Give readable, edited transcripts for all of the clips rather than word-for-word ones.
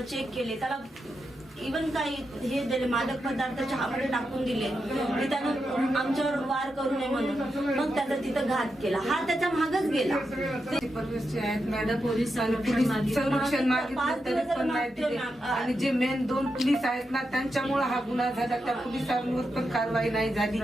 Check केले, त्याला even काही हे दिले, मादक पदार्थ चहामध्ये टाकून दिले की त्यानं आमच्यावर वार करू नये म्हणून. मग त्याचा तिथं घात केला. हा त्याच्या मागच गेला. मॅडम पोलीस संरक्षण मागितलं तरी पण नाही दिले. आणि जे मेन 2 पोलीस आहेत ना, त्यांच्यामुळे हा गुन्हा झाला. त्या पोलिसांवर पण कारवाई नाही झाली.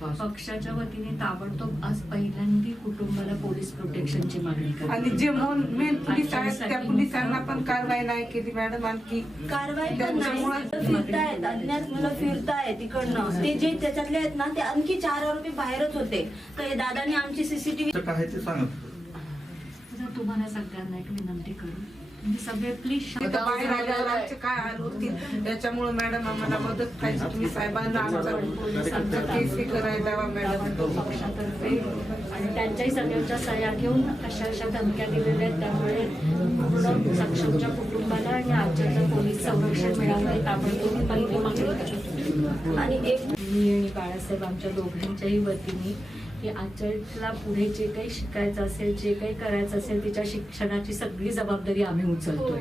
पक्षाच्या वतीने ताबडतोब आज पहिल्यांदा कुटुंबाला पोलीस प्रोटेक्शनची मागणी करते. आणि जे मेन पोलीस आहेत त्या पोलिसांना पण कारवाई नाही केली मॅडम. आणखी कारवाई फिरतायत, अज्ञात मुलं फिरतायत तिकडनं. ते जे त्याच्यातले आहेत ना, ते आणखी 4 आरोपी बाहेरच होते. तर दादानी आमची सीसीटीव्ही काय ते सांगत. तुम्हाला सगळ्यांना एक विनंती करू, सगळे प्लीज बाहेर आल्यावर आमचे काय हाल होतील त्याच्यामुळे मॅडम आम्हाला मदत पाहिजे. तुम्ही साहेबांना आमचा केस करायला द्यावा मॅडम पक्षातर्फे. आणि त्यांच्याही सगळ्यांच्या सह्या घेऊन अशा धमक्या दिलेल्या आहेत. त्यामुळे पूर्ण सक्षमच्या कुटुंबाला आणि आजच्या पोलीस संरक्षण मिळालं ताबडतोब पहिली मागणी करतो. आणि मी आणि बाळासाहेब आमच्या दोघांच्याही वतीने की आचलला पुढे जे काही शिकायचं असेल, जे काही करायचं असेल, तिच्या शिक्षणाची सगळी जबाबदारी आम्ही उचलतोय.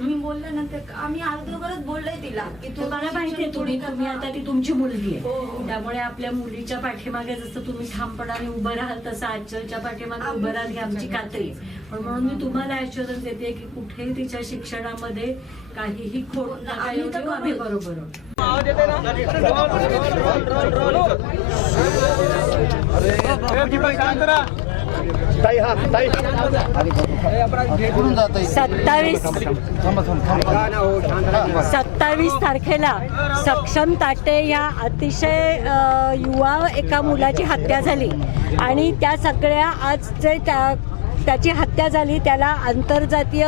मी बोलल्यानंतर आम्ही अगोदरच बोललोय तिला की तुम्हाला माहितीये तुम्ही आता ती तुमची मुलगी आहे. त्यामुळे आपल्या मुलीच्या पाठीमागे जसं तुम्ही ठामपणाने उभं राहाल तसं आचलच्या पाठीमागे उभं राहाल ही आमची खात्री. पण म्हणून मी तुम्हाला ॲश्युरन्स देते की कुठेही तिच्या शिक्षणामध्ये काहीही खोट नका येऊ देऊ. आम्ही बरोबर आहोत. सत्तावीस तारखेला सक्षम ताटे या अतिशय युवा एका मुलाची हत्या झाली. आणि त्या सगळ्या आज जे त्याची हत्या झाली त्याला आंतरजातीय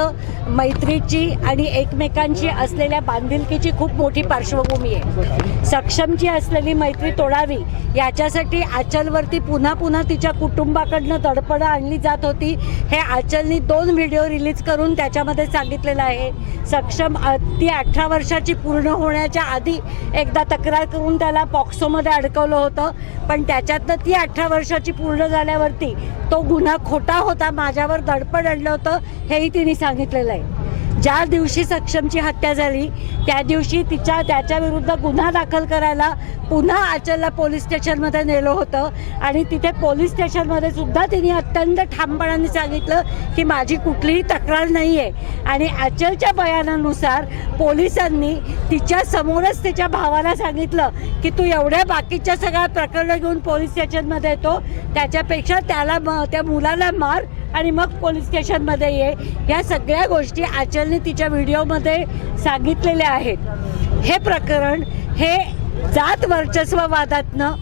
मैत्रीची आणि एकमेकांची असलेल्या बांधिलकीची खूप मोठी पार्श्वभूमी आहे. सक्षमची असलेली मैत्री तोडावी याच्यासाठी आचलवरती पुन्हा पुन्हा तिच्या कुटुंबाकडनं दडपणं आणली जात होती. हे आचलनी 2 व्हिडिओ रिलीज करून त्याच्यामध्ये सांगितलेलं आहे. सक्षम ती 18 वर्षाची पूर्ण होण्याच्या आधी एकदा तक्रार करून त्याला पॉक्सोमध्ये अडकवलं होतं. पण त्याच्यातनं ती 18 वर्षाची पूर्ण झाल्यावरती तो गुन्हा खोटा होता, माझ्यावर दडपण आणलं होतं हेही तिने सांगितलेलं आहे. ज्या दिवशी सक्षमची हत्या झाली त्या दिवशी त्याच्या विरुद्ध गुन्हा दाखल करायला पुन्हा आचलला पोलीस स्टेशनमध्ये नेलं होतं. आणि तिथे पोलीस स्टेशनमध्ये सुद्धा तिने अत्यंत ठामपणाने सांगितलं की माझी कुठलीही तक्रार नाही आहे. आणि आचलच्या बयानानुसार पोलिसांनी तिच्या समोरच तिच्या भावाला सांगितलं की तू एवढ्या बाकीच्या सगळ्या प्रकरणं घेऊन पोलीस स्टेशनमध्ये येतो, त्याच्यापेक्षा त्या मुलाला मार आणि मग पोलीस स्टेशनमध्ये ये. या सगळ्या गोष्टी आचलने तिच्या व्हिडिओमध्ये सांगितलेल्या आहेत. हे प्रकरण हे जात वर्चस्ववादातनं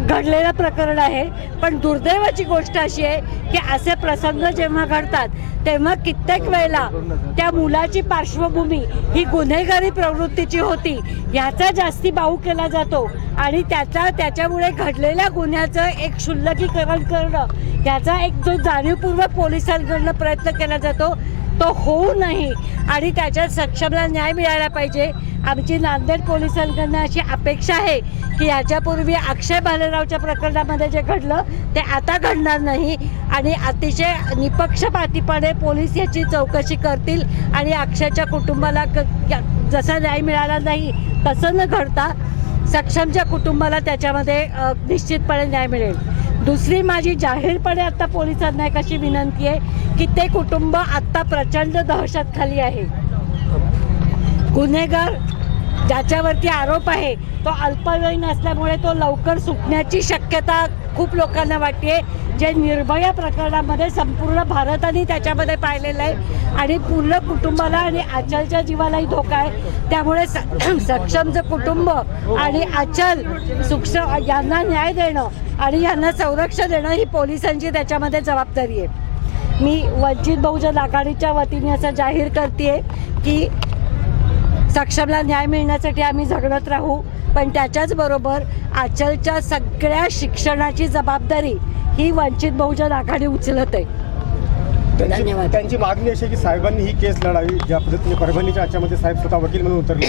घडलेलं प्रकरण आहे. पण दुर्दैवाची गोष्ट अशी आहे की असे प्रसंग जेव्हा घडतात तेव्हा कित्येक वेळेला त्या मुलाची पार्श्वभूमी ही गुन्हेगारी प्रवृत्तीची होती याचा जास्ती बाऊ केला जातो. आणि त्याच्यामुळे घडलेल्या गुन्ह्याचं एक क्षुल्लकीकरण करणं याचा एक जो जाणीवपूर्वक पोलिसांकडनं प्रयत्न केला जातो तो होऊ नये. आणि त्याच्यात सक्षमला न्याय मिळायला पाहिजे. आमची नांदेड पोलिसांकडनं अशी अपेक्षा आहे की याच्यापूर्वी अक्षय भालेरावच्या प्रकरणामध्ये जे घडलं ते आता घडणार नाही. आणि अतिशय निपक्षपातीपणे पोलीस याची चौकशी करतील आणि अक्षयच्या कुटुंबाला जसा न्याय मिळाला नाही तसं न घडता सक्षमच्या कुटुंबाला त्याच्यामध्ये निश्चितपणे न्याय मिळेल. दुसरी माझी जाहीरपणे आता पोलिसांना एक अशी विनंती आहे की ते कुटुंब आत्ता प्रचंड दहशतखाली आहे. गुन्हेगार ज्याच्यावरती आरोप आहे तो अल्पवयीन असल्यामुळे तो लवकर सुटण्याची शक्यता खूप लोकांना वाटते. जे निर्भया प्रकरणामध्ये संपूर्ण भारताने त्याच्यामध्ये पाहिलेलं आहे आणि पूर्ण कुटुंबाला आणि आचलच्या जीवालाही धोका आहे. त्यामुळे सक्षमचं कुटुंब आणि आचल यांना न्याय देणं आणि यांना संरक्षण देणं ही पोलिसांची त्याच्यामध्ये जबाबदारी आहे. मी वंचित बहुजन आघाडीच्या वतीने असं जाहीर करते की सक्षमला न्याय मिळण्यासाठी आम्ही झगडत राहू. पण त्याच्याच बरोबर आचलच्या सगळ्या शिक्षणाची जबाबदारी ही वंचित बहुजन आघाडी उचलत आहे. धन्यवाद. त्यांची मागणी अशी की साहेबांनी ही केस लढावी, ज्या पद्धतीने परभणीच्या याच्यामध्ये साहेब स्वतः वकील म्हणून उतरले.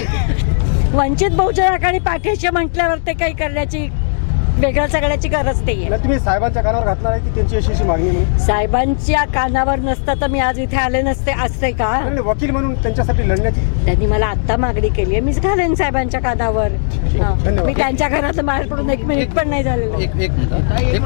वंचित बहुजन आघाडी पाठीशी म्हटल्यावर ते काही करण्याची वेगळं सगळ्याची गरज नाहीये. नाही, तुम्ही साहेबांच्या कानावर घातणार आहे की त्यांची अशी मागणी म्हणून? साहेबांच्या कानावर नसतं तर मी आज इथे आले नसते असते का? नाही, नाही, वकील म्हणून त्यांच्यासाठी लढण्याची त्यांनी मला आत्ता मागणी केली आहे, मीच घालेन साहेबांच्या कानावर. धन्यवाद. मी त्यांच्या घरात बाहेर पडून 1 मिनिट पण नाही झालेलं. एक मिनिट